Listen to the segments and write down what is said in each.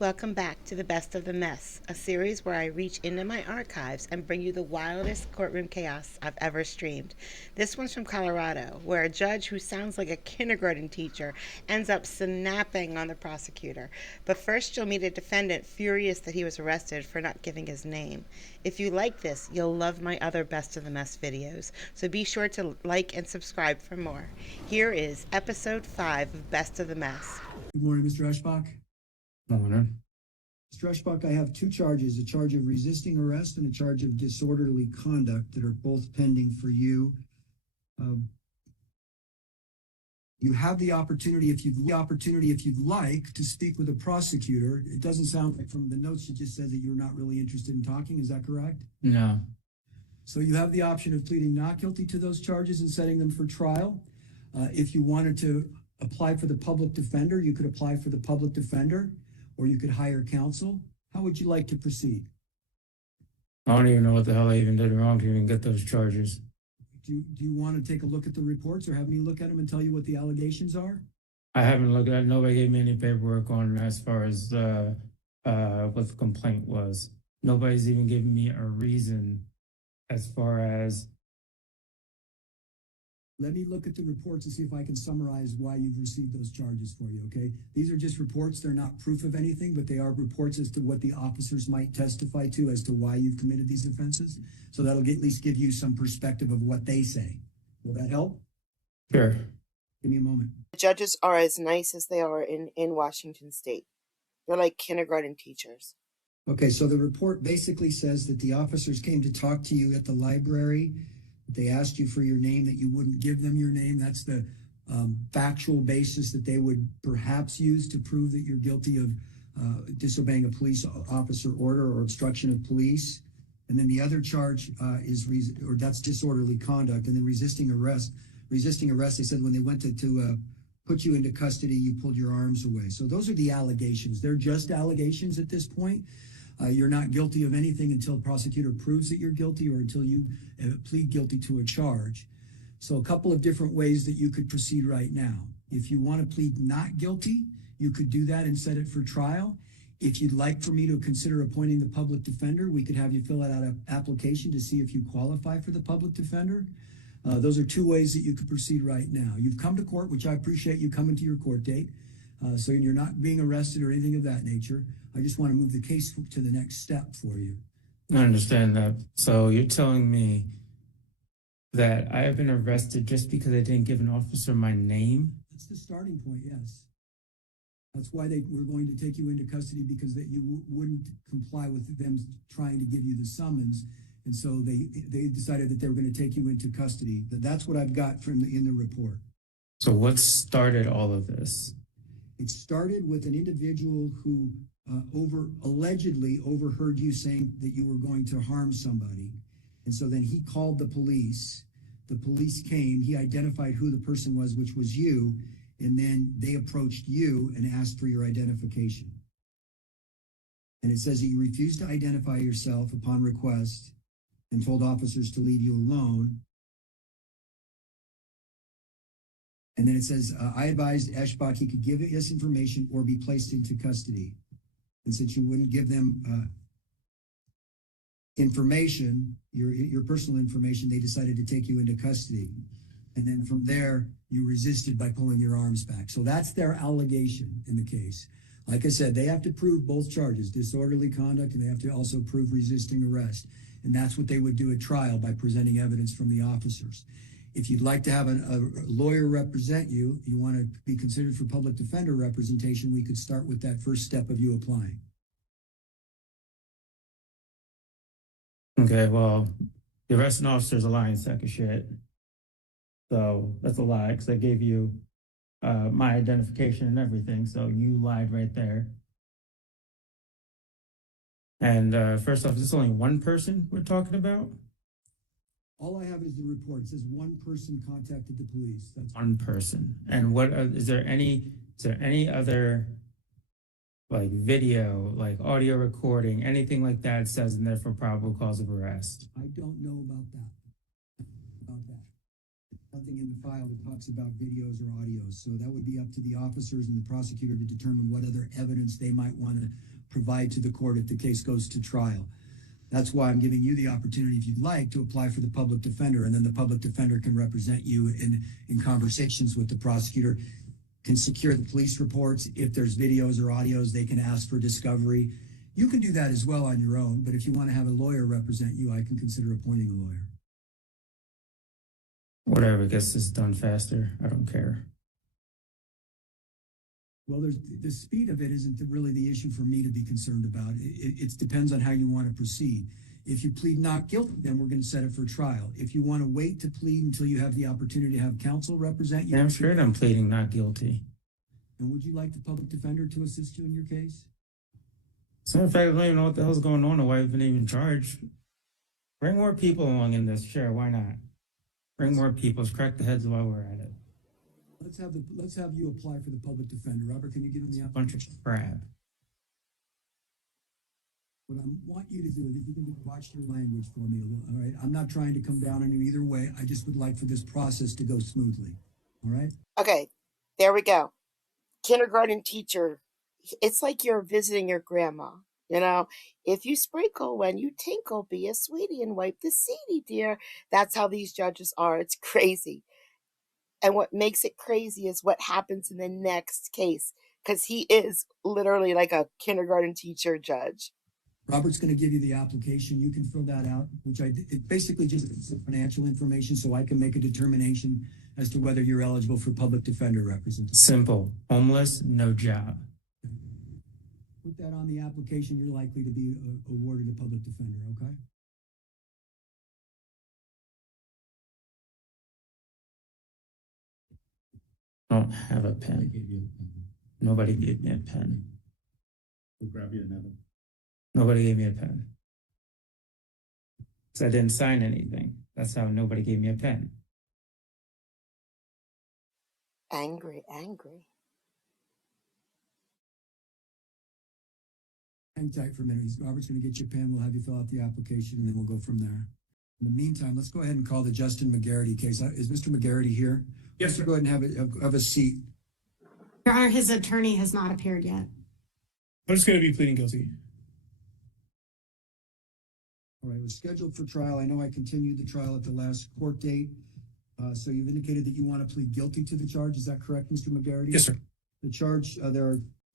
Welcome back to the Best of the Mess, a series where I reach into my archives and bring you the wildest courtroom chaos I've ever streamed. This one's from Colorado, where a judge who sounds like a kindergarten teacher ends up snapping on the prosecutor. But first, you'll meet a defendant furious that he was arrested for not giving his name. If you like this, you'll love my other Best of the Mess videos, so be sure to like and subscribe for more. Here is episode 5 of Best of the Mess. Good morning, Mr. Eshbach. Morning. Mr. Eshbach, I have two charges, a charge of resisting arrest and a charge of disorderly conduct that are both pending for you. You have the opportunity, if you'd like, to speak with a prosecutor. It doesn't sound like from the notes you just said that you're not really interested in talking. Is that correct? No. So you have the option of pleading not guilty to those charges and setting them for trial. If you wanted to apply for the public defender, you could apply for the public defender, or you could hire counsel. How would you like to proceed? I don't even know what the hell I even did wrong to even get those charges. Do you want to take a look at the reports or have me look at them and tell you what the allegations are? I haven't looked at it. Nobody gave me any paperwork on as far as what the complaint was. Nobody's even given me a reason as far as. Let me look at the reports and see if I can summarize why you've received those charges for you, okay? These are just reports. They're not proof of anything, but they are reports as to what the officers might testify to as to why you've committed these offenses. So that'll at least give you some perspective of what they say. Will that help? Sure. Give me a moment. The judges are as nice as they are in Washington State. They're like kindergarten teachers. Okay, so the report basically says that the officers came to talk to you at the library. They asked you for your name, that you wouldn't give them your name. That's the factual basis that they would perhaps use to prove that you're guilty of disobeying a police officer order or obstruction of police. And then the other charge that's disorderly conduct. And then resisting arrest. Resisting arrest, they said when they went to put you into custody, you pulled your arms away. So those are the allegations. They're just allegations at this point. You're not guilty of anything until a prosecutor proves that you're guilty or until you plead guilty to a charge. So a couple of different ways that you could proceed right now. If you want to plead not guilty, you could do that and set it for trial. If you'd like for me to consider appointing the public defender, we could have you fill out an application to see if you qualify for the public defender. Those are two ways that you could proceed right now. You've come to court, which I appreciate you coming to your court date. So you're not being arrested or anything of that nature. I just want to move the case to the next step for you. I understand that. So you're telling me that I have been arrested just because I didn't give an officer my name? That's the starting point, yes. That's why they were going to take you into custody, because that you wouldn't comply with them trying to give you the summons. And so they decided that they were going to take you into custody. That's what I've got in the report. So what started all of this? It started with an individual who allegedly overheard you saying that you were going to harm somebody. And so then he called the police. The police came. He identified who the person was, which was you. And then they approached you and asked for your identification. And it says that you refused to identify yourself upon request and told officers to leave you alone. And then it says, I advised Eshbach he could give us information or be placed into custody. And since you wouldn't give them information, your personal information, they decided to take you into custody. And then from there, you resisted by pulling your arms back. So that's their allegation in the case. Like I said, they have to prove both charges, disorderly conduct, and they have to also prove resisting arrest. And that's what they would do at trial by presenting evidence from the officers. If you'd like to have a lawyer represent you, you want to be considered for public defender representation, we could start with that first step of you applying. Okay, well, the arresting officer's a lying sack of shit. So that's a lie, because I gave you my identification and everything, so you lied right there. And first off, is this only one person we're talking about? All I have is the report. It says one person contacted the police. That's one person. And what is there any other like video, like audio recording, anything like that says in there for probable cause of arrest? I don't know about that. Nothing in the file that talks about videos or audios. So that would be up to the officers and the prosecutor to determine what other evidence they might want to provide to the court if the case goes to trial. That's why I'm giving you the opportunity, if you'd like, to apply for the public defender, and then the public defender can represent you in conversations with the prosecutor, can secure the police reports. If there's videos or audios, they can ask for discovery. You can do that as well on your own, but if you want to have a lawyer represent you, I can consider appointing a lawyer. Whatever gets this done faster, I don't care. Well, the speed of it isn't really the issue for me to be concerned about. It depends on how you want to proceed. If you plead not guilty, then we're going to set it for trial. If you want to wait to plead until you have the opportunity to have counsel represent you. I'm sure I'm pleading not guilty. And would you like the public defender to assist you in your case? So in fact, I don't even know what the hell's going on or why I've been even charged. Bring more people along in this. Sure, why not? Bring more people. Let's crack the heads while we're at it. Let's have you apply for the public defender. Robert, can you give him the Bunch of crap. What I want you to do is, if you can just watch your language for me, all right? I'm not trying to come down on you either way. I just would like for this process to go smoothly, all right? Okay, there we go. Kindergarten teacher. It's like you're visiting your grandma. You know, if you sprinkle when you tinkle, be a sweetie and wipe the seedy, dear. That's how these judges are. It's crazy. And what makes it crazy is what happens in the next case, because he is literally like a kindergarten teacher judge. Robert's going to give you the application. You can fill that out, it basically just is financial information so I can make a determination as to whether you're eligible for public defender representation. Simple. Homeless, no job. Put that on the application. You're likely to be awarded a public defender, okay? I don't have a pen. Nobody gave me a pen. We'll grab you another. Nobody gave me a pen. Because I didn't sign anything. That's how nobody gave me a pen. Angry. Hang tight for a minute. Robert's going to get you a pen. We'll have you fill out the application, and then we'll go from there. In the meantime, let's go ahead and call the Justin McGarity case. Is Mr. McGarity here? Yes, sir. Go ahead and have a seat. Your Honor, his attorney has not appeared yet. I'm just going to be pleading guilty. All right, it was scheduled for trial. I know I continued the trial at the last court date. So you've indicated that you want to plead guilty to the charge. Is that correct, Mr. McGarity? Yes, sir. The charge, there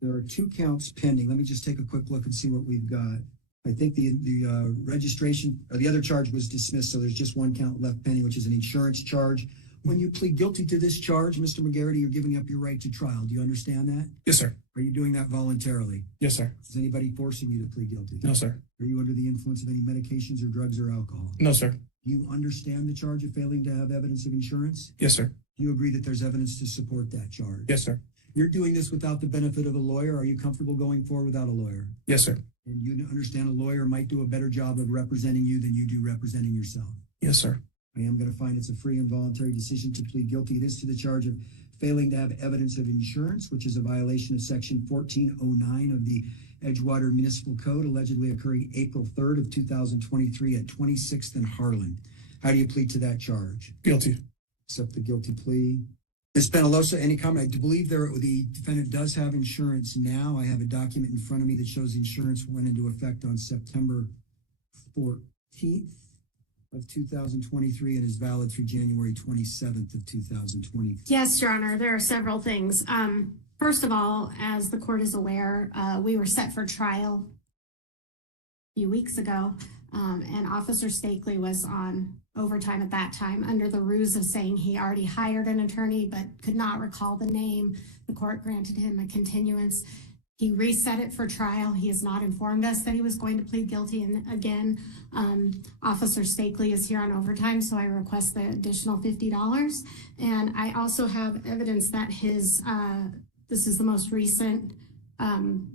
are 2 counts pending. Let me just take a quick look and see what we've got. I think the registration, or the other charge was dismissed, so there's just 1 count left pending, which is an insurance charge. When you plead guilty to this charge, Mr. McGarity, you're giving up your right to trial. Do you understand that? Yes, sir. Are you doing that voluntarily? Yes, sir. Is anybody forcing you to plead guilty? No, sir. Are you under the influence of any medications or drugs or alcohol? No, sir. Do you understand the charge of failing to have evidence of insurance? Yes, sir. Do you agree that there's evidence to support that charge? Yes, sir. You're doing this without the benefit of a lawyer. Are you comfortable going forward without a lawyer? Yes, sir. And you understand a lawyer might do a better job of representing you than you do representing yourself. Yes, sir. I am going to find it's a free and voluntary decision to plead guilty. It is to the charge of failing to have evidence of insurance, which is a violation of section 1409 of the Edgewater Municipal Code, allegedly occurring April 3rd of 2023 at 26th and Harlan. How do you plead to that charge? Guilty. Accept the guilty plea. Ms. Penalosa, any comment? I do believe the defendant does have insurance now. I have a document in front of me that shows insurance went into effect on September 14th of 2023 and is valid through January 27th of 2023. Yes, Your Honor, there are several things. First of all, as the court is aware, we were set for trial a few weeks ago, and Officer Stakely was on overtime at that time under the ruse of saying he already hired an attorney but could not recall the name. The court granted him a continuance. He reset it for trial. He has not informed us that he was going to plead guilty. And again, Officer Stakely is here on overtime, so I request the additional $50. And I also have evidence that this is the most recent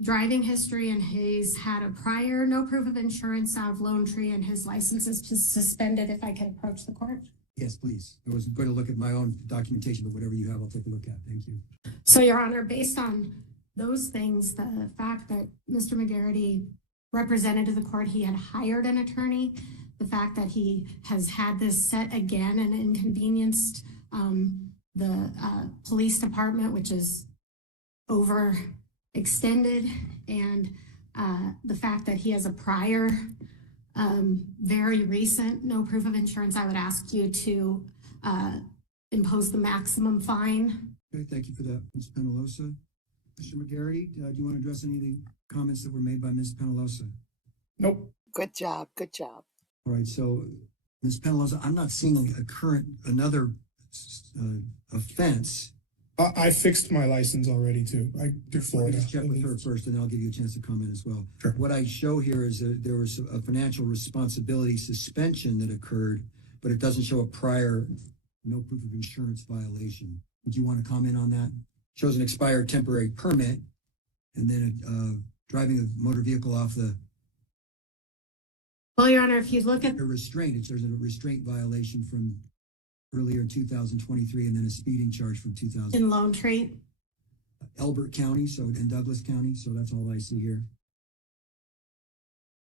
driving history, and he's had a prior no proof of insurance out of Lone Tree, and his license is just suspended. If I could approach the court. Yes, please. I was going to look at my own documentation, but whatever you have, I'll take a look at. Thank you. So, Your Honor, based on those things, the fact that Mr. McGarity represented to the court he had hired an attorney, the fact that he has had this set again and inconvenienced the police department, which is overextended, and the fact that he has a prior, very recent no proof of insurance, I would ask you to impose the maximum fine. Okay, thank you for that, Ms. Penalosa. Mr. McGarity, do you want to address any of the comments that were made by Ms. Penalosa? Nope. Good job. Good job. All right, so Ms. Penalosa, I'm not seeing another offense. I fixed my license already too. I do Let me Florida. just check with her first, and then I'll give you a chance to comment as well. Sure. What I show here is that there was a financial responsibility suspension that occurred, but it doesn't show a prior no proof of insurance violation. Would you want to comment on that? Shows an expired temporary permit, and then driving a motor vehicle off the Well, Your Honor, if you look at restraint, there's a restraint violation from earlier in 2023, and then a speeding charge from 2000. in Lone Tree, Elbert County, so in Douglas County, so that's all I see here.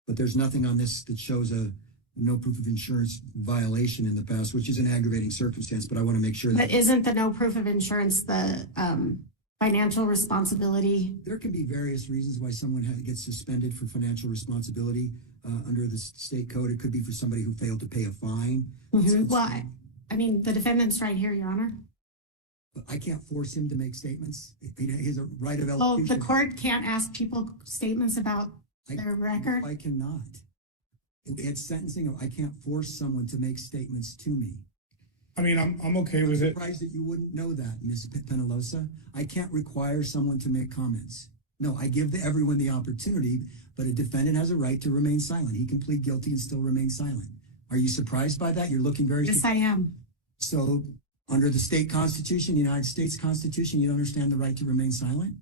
But there's nothing on this that shows a no proof of insurance violation in the past, which is an aggravating circumstance, but I want to make sure that but isn't the no proof of insurance the financial responsibility? there can be various reasons why someone gets suspended for financial responsibility under the state code. It could be for somebody who failed to pay a fine. Well, I mean, the defendant's right here, Your Honor. But I can't force him to make statements. He has a right of Well, elocution. the court can't ask people statements about their record. I cannot. It's sentencing. I can't force someone to make statements to me. I mean, I'm okay with I'm it. surprised that you wouldn't know that, Ms. Penalosa. I can't require someone to make comments. No, I give everyone the opportunity, but a defendant has a right to remain silent. He can plead guilty and still remain silent. Are you surprised by that? You're looking very... Yes, I am. So, under the state constitution, the United States Constitution, you don't understand the right to remain silent?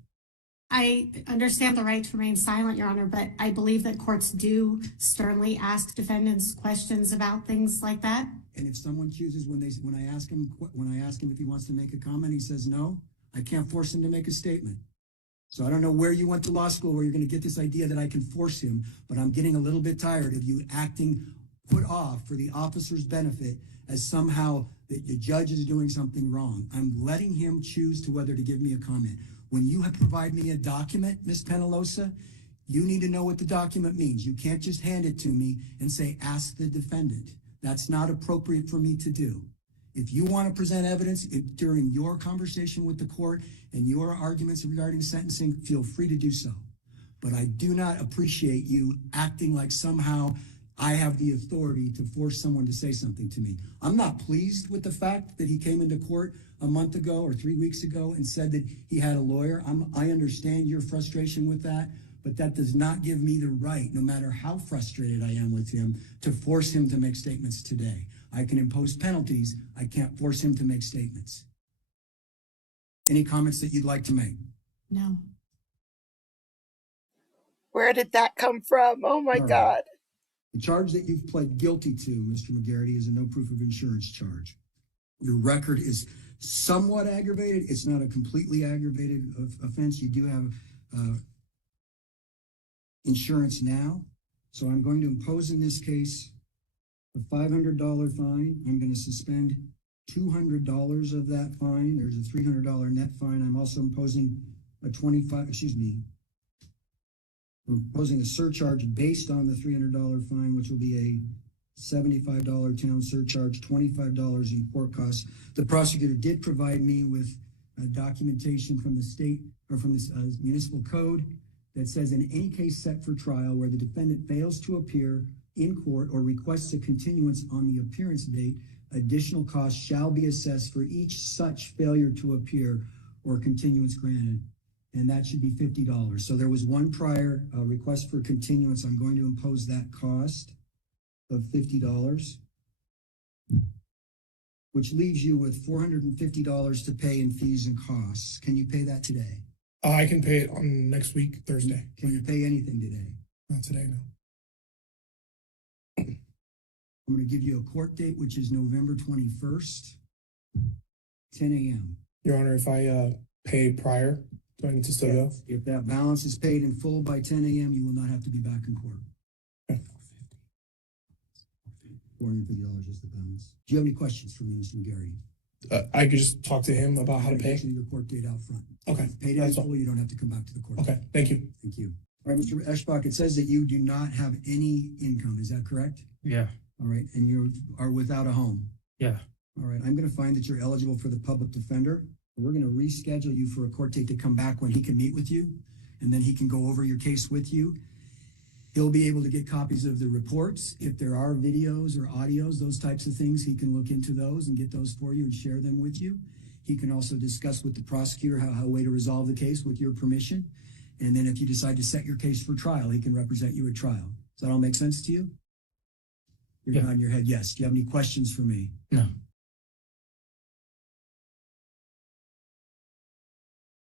I understand the right to remain silent, Your Honor, but I believe that courts do sternly ask defendants questions about things like that. And if someone chooses, when I ask him if he wants to make a comment, he says no, I can't force him to make a statement. So I don't know where you went to law school where you're going to get this idea that I can force him, but I'm getting a little bit tired of you acting put off for the officer's benefit as somehow that the judge is doing something wrong. I'm letting him choose to whether to give me a comment. When you have provided me a document, Ms. Penalosa, you need to know what the document means. You can't just hand it to me and say, ask the defendant. That's not appropriate for me to do. If you want to present evidence during your conversation with the court and your arguments regarding sentencing, feel free to do so. But I do not appreciate you acting like somehow I have the authority to force someone to say something to me. I'm not pleased with the fact that he came into court a month ago or 3 weeks ago and said that he had a lawyer. I understand your frustration with that, but that does not give me the right, no matter how frustrated I am with him, to force him to make statements today. I can impose penalties. I can't force him to make statements. Any comments that you'd like to make? No. Where did that come from? Oh my All right. God. The charge that you've pled guilty to, Mr. McGarity, is a no proof of insurance charge. Your record is somewhat aggravated. It's not a completely aggravated offense. You do have insurance now. So I'm going to impose in this case a $500 fine. I'm going to suspend $200 of that fine. There's a $300 net fine. I'm also imposing I'm imposing a surcharge based on the $300 fine, which will be a $75 town surcharge, $25 in court costs. The prosecutor did provide me with documentation from the state or from this municipal code that says in any case set for trial where the defendant fails to appear in court or requests a continuance on the appearance date, additional costs shall be assessed for each such failure to appear or continuance granted. And that should be $50. So there was one prior request for continuance. I'm going to impose that cost of $50, which leaves you with $450 to pay in fees and costs. Can you pay that today? I can pay it on next week, Thursday. Can you pay anything today? Not today, no. I'm going to give you a court date, which is November 21st, 10 a.m. Your Honor, if I pay prior, do I need to still go? If that balance is paid in full by 10 a.m., you will not have to be back in court. Okay. $450 is the balance. Do you have any questions for me, Mr. McGarity? I could just talk to him about how to pay. Your court date out front. Okay. Paid in full, you don't have to come back to the court. Okay, thank you. Thank you. All right, Mr. Eshbach, it says that you do not have any income. Is that correct? Yeah, All right, and you are without a home. yeah. All right, I'm going to find that you're eligible for the public defender. We're going to reschedule you for a court date to come back when he can meet with you, and then he can go over your case with you. He'll be able to get copies of the reports. If there are videos or audios, those types of things, he can look into those and get those for you and share them with you. He can also discuss with the prosecutor how a way to resolve the case with your permission. And then if you decide to set your case for trial, he can represent you at trial. Does that all make sense to you? You're Yeah. nodding your head yes. Do you have any questions for me? No.